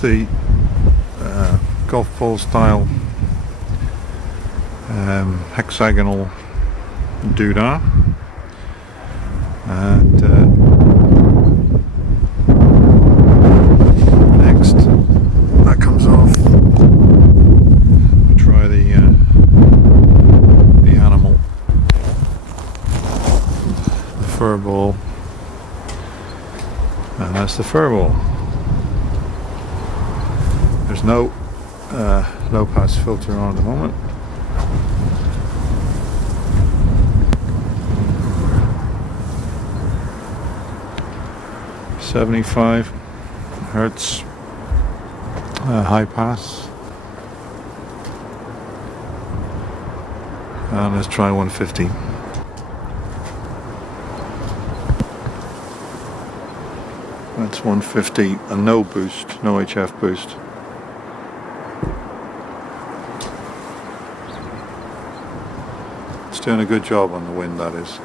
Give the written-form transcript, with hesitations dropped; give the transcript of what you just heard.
the golf ball style hexagonal doodah, and next that comes off. We'll try the animal, the furball, and that's the furball. There's no low pass filter on at the moment. .75 hertz high pass, and let's try 150. That's 150 and no boost, no HF boost. It's doing a good job on the wind, that is.